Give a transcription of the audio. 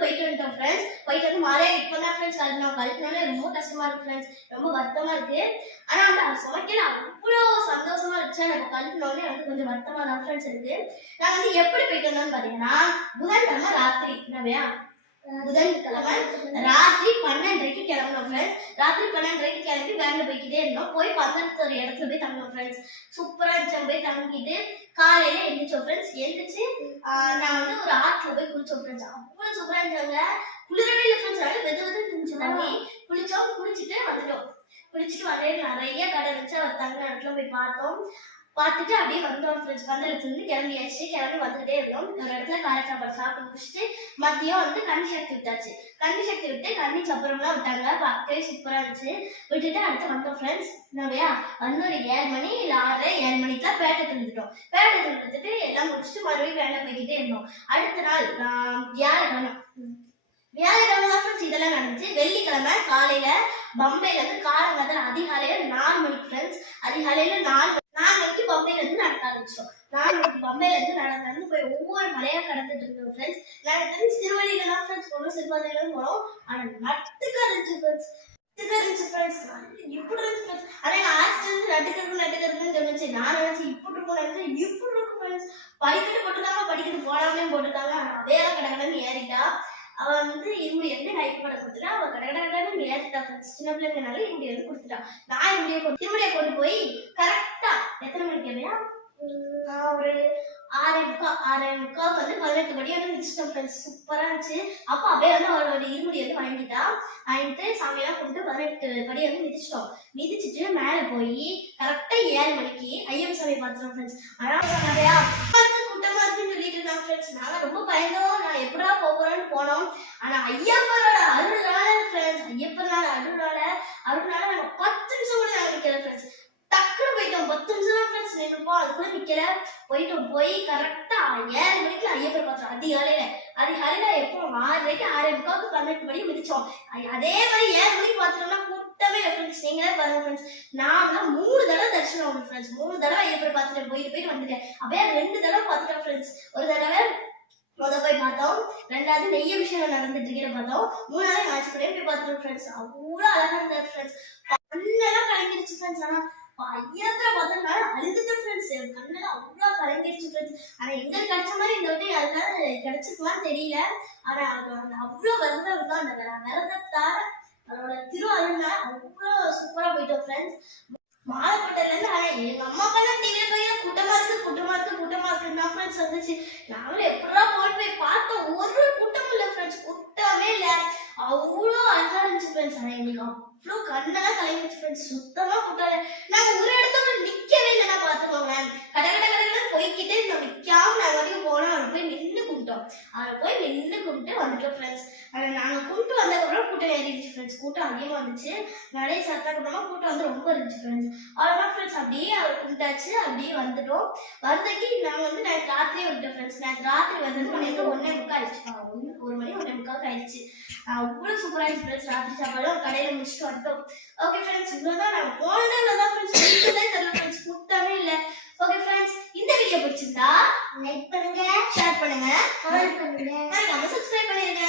போயிட்டு வந்துட்டோம் friends. போயிட்டு வந்து மாலையை இப்பதான் friends ரொம்ப கஷ்டமா இருக்கு ஃப்ரெண்ட்ஸ் ரொம்ப வருத்தமா இருக்கு. ஆனா வந்து அது சமைக்கல அவ்வளோ சந்தோஷமா இருந்துச்சு. எனக்கு கழட்டினோடனே எனக்கு கொஞ்சம் வருத்தமா தான் friends இருக்கு. வந்து எப்படி போயிட்டு வந்தோம்னு பாத்தீங்கன்னா, புதன்கிழமை ராத்திரி என்னவையா? புதன்கிழமை ராத்திரி பன்னெண்டரைக்கு கிளம்பணும் ஃப்ரெண்ட்ஸ் ராத்திரி பன்னெண்டரைக்கு கிளம்பி வேன்ல போய்கிட்டே இருந்தோம். போய் பத்தனத்து ஒரு இடத்துல போய் தங்கணும் ஃப்ரெண்ட்ஸ் சூப்பராக இருந்துச்சு. போய் தங்கிட்டு காலையில எழுந்திரிச்சோம் ஃப்ரெண்ட்ஸ் எழுந்திரிச்சு நான் வந்து ஒரு ஆற்றுல போய் குளிச்சோம் ஃப்ரெண்ட்ஸ் அவ்வளோ சூப்பராக இருந்தாங்க குளிரவே இல்லை ஃப்ரெண்ட்ஸ் அதாவது வெது வெது இருந்துச்சு தண்ணி. குளிச்சோம் குளிச்சுட்டு வந்துட்டோம். குளிச்சுட்டு வரவே நிறைய கடை இருந்துச்சு. அவர் தங்க இடத்துல போய் பார்த்தோம். பார்த்துட்டு அப்படியே வந்தோம் ஃப்ரெண்ட்ஸ் பந்தளத்துலேருந்து கிளம்பியாச்சு. கிளம்பி வந்துகிட்டே இருந்தோம். ஒரு இடத்துல காலை சாப்பாடு சாப்பிட்டு முடிச்சுட்டு மதியம் வந்து கண்ணி சக்தி விட்டாச்சு. கண்ணி சக்தி விட்டு கண்ணி சப்பரம்லாம் விட்டாங்க. பார்க்கவே சூப்பராக இருந்துச்சு. விட்டுட்டு அடுத்து வந்தோம் ஃப்ரெண்ட்ஸ் என்னவையா வந்து ஒரு ஏழு மணி இல்லை ஆறரை ஏழு மணிக்கு தான் பேட்டை திருந்துட்டோம் பேட்டை திருந்துட்டு எல்லாம் முடிச்சுட்டு மறுபடியும் வேலை போய்கிட்டே இருந்தோம். அடுத்த நாள் வியாழக்கிழமை வியாழக்கிழமை. தான் ஃப்ரெண்ட்ஸ் இதெல்லாம் நடந்துச்சு. வெள்ளிக்கிழமை காலையில பம்பையில இருந்து அதிகாலையில் அதிகாலையில நாலு மணிக்கு ஃப்ரெண்ட்ஸ் அதிகாலையில நாலு நாலு மணிக்கு ஆரம்பிச்சோம் நான் பம்பையில இருந்து நடந்து நடந்து போய் ஒவ்வொரு மலையா கடந்துட்டு இருந்தோம் ஃப்ரெண்ட்ஸ் நாங்க தெரிஞ்சு சிறுவழியில தான் ஃப்ரெண்ட்ஸ் போனோம் சிறுவழியில போனோம். ஆனா நட்டுக்கா இருந்துச்சு ஃப்ரெண்ட்ஸ் நட்டுக்கா இருந்துச்சு ஃப்ரெண்ட்ஸ் இப்படி இருந்துச்சு ஃப்ரெண்ட்ஸ் ஆனா எங்க வந்து நட்டுக்கிறது நட்டுக்கிறதுன்னு சொன்னுச்சு நான் நினைச்சு இப்படி இருக்கும் நினைச்சு இப்படி இருக்கும் ஃப்ரெண்ட்ஸ் படிக்கட்டு போட்டுருக்காங்க படிக்கட்டு போடாமலே போட்டுருக்காங்க. ஆனா வேற கடகடன்னு ஏறிட்டா. அவ வந்து இவங்க எந்த நைட் பண்ண கொடுத்துட்டா? அவ கடை கடன்னு ஏறிட்டா ஃப்ரெண்ட்ஸ் சின்ன பிள்ளைங்கனால இவங்க எது கொடுத்துட்டா? நான் இவங்க திருமணியை கொண்டு போய் கரெக்டா எத்தனை மணிக்கு இல்லையா ஒரு ஆறே முக்கா ஆறே முக்கா வந்து பதினெட்டு மணி வந்து மிதிச்சிட்டோம் ஃப்ரெண்ட்ஸ் சூப்பராக இருந்துச்சு. அப்போ அப்படியே வந்து அவளோட இருமுடி வந்து வாங்கிட்டா. வாங்கிட்டு சாமியெல்லாம் கொண்டு பதினெட்டு படி வந்து மிதிச்சிட்டோம். மிதிச்சிட்டு மேலே போய் கரெக்டாக ஏழு மணிக்கு ஐயப்ப சாமி பார்த்துட்டோம் ஃப்ரெண்ட்ஸ் ஆனால் நிறையா கூட்டமா இருக்குன்னு சொல்லிட்டு இருந்தாங்க ஃப்ரெண்ட்ஸ் நாங்க ரொம்ப பயந்தோம். நான் எப்படா போறேன்னு போனோம். ஆனால் ஐயப்பனோட அருளால ஃப்ரெண்ட்ஸ் ஐயப்பனோட அருளால அருளால நாங்க பத்து நிமிஷம் கூட நாங்க ஃப்ரெண்ட்ஸ் டக்குனு போயிட்டோம். பத்து நிமிஷம் போயிட்டு போய் கரெக்டா ஏழு மணிக்கு ஐயப்பன் பார்த்தோம் அதிகாலையில. அதிகாலையில எப்போ ஆறரைக்கு ஆறு முக்காவுக்கு பன்னெண்டு மணி மிதிச்சோம் அதே மாதிரி ஏழு மணிக்கு பார்த்தோம்னா கூட்டமே ஃப்ரெண்ட்ஸ் நீங்களே பாருங்க ஃப்ரெண்ட்ஸ் நான்லாம் மூணு தடவை தரிசனம் ஆகும் ஃப்ரெண்ட்ஸ் மூணு தடவை ஐயப்பன் பார்த்துட்டு போயிட்டு போயிட்டு வந்துட்டேன். அப்படியே ரெண்டு தடவை பார்த்துட்டேன் ஃப்ரெண்ட்ஸ் ஒரு தடவை முத போய் பார்த்தோம். ரெண்டாவது நெய்ய விஷயம் நடந்துட்டு இருக்கிற பார்த்தோம். மூணாவது ஆச்சு கூட போய் பார்த்துட்டோம் ஃப்ரெண்ட்ஸ் அவ்வளோ அழகா இருந்தார் ஃப்ரெண்ட்ஸ் கண்ணெல்லாம் கலங்கிருச்சு ஃப்ரெண்ட்ஸ் ஆனா ஐயத்துல பார்த்தோம்னா அழுதுட்டு ஃப்ரெண்ட்ஸ் கலங்கிருச்சு ஆனா எங்களுக்கு கிடைச்ச மாதிரி இந்த வாட்டி அதனால கிடைச்சிக்கலாம் தெரியல. ஆனா அது அந்த அவ்வளோ விரதம் இருந்தா அந்த விரதத்தால திரு அருள்னால அவ்வளோ சூப்பரா போயிட்டோம் ஃப்ரெண்ட்ஸ் மாலைப்பட்டதுல இருந்து ஆனா எங்க அம்மா அப்பா டிவில போய் கூட்டமா இருக்கு கூட்டமா இருக்கு கூட்டமா இருக்குன்னு தான் ஃப்ரெண்ட்ஸ் வந்துச்சு. நாங்களும் எப்படா போய் போய் பார்த்தோம் ஒரு கூட்டம் இல்ல ஃப்ரெண்ட்ஸ் கூட்டமே இல்ல. அவ்வளோ அழகா இருந்துச்சு ஃப்ரெண்ட்ஸ் ஆனா எங்களுக்கு அவ்வளோ கண்ணெல்லாம் கலங்கிச்சு ஃப்ரெண்ட்ஸ் சுத்தமா கூட்டம் இல்ல நாங்க ஒரு இடத்துல நிக்கவே இல்லைன்னா பாத்துக்கோங்க கட கட கட கட போய்க்கிட்டே இருந்தோம் நிக்காம நாங்க வரைக்கும் போனோம் அவரை போய் நின்று அவரை போய் நின்று கும்பிட்டு வந்துட்டோம் ஃப்ரெண்ட்ஸ் ஆனால் நாங்கள் கூப்பிட்டு வந்ததுக்கப்புறம் கூட்டம் ஏறிடுச்சு ஃப்ரெண்ட்ஸ் கூட்டம் அதிகமாக வந்துச்சு. நிறைய சத்தம் கூட்டம் வந்து ரொம்ப இருந்துச்சு ஃப்ரெண்ட்ஸ் அவ்வளோதான் ஃப்ரெண்ட்ஸ் அப்படியே அவர் கும்பிட்டாச்சு அப்படியே வந்துட்டோம். வரதைக்கு நாங்கள் வந்து நான் ராத்திரியே வந்துட்டோம் ஃப்ரெண்ட்ஸ் நான் ராத்திரி வந்தது மணிக்கு ஒன்றே முக்கா ஆயிடுச்சு. ஆ, ஒரு மணி ஒன்றே முக்காவுக்கு ஆயிடுச்சு. அவ்வளோ சூப்பராக இருந்துச்சு ஃப்ரெண்ட்ஸ் ராத்திரி சாப்பாடு ஒரு கடையில் முடிச்சுட்டு வந்துட்டோம். ஓகே ஃப்ரெண்ட்ஸ் இவ்வளோதான் நாங்கள் போனதில் தான் ஃப்ரெண்ட்ஸ் வீட்டுதே தெரியல ஃப்ரெண்ட்ஸ் கூட்டமே இல்லை. ஓகே ஃப்ரெண்ட்ஸ் இந்த வீடியோ பிடிச்சிருந்தா லைக் பண்ணுங்க ஷேர் பண்ணுங்க. கமெண்ட் பண்ணுங்க. மறக்காம சப்ஸ்கிரைப் பண்ணிருங்க.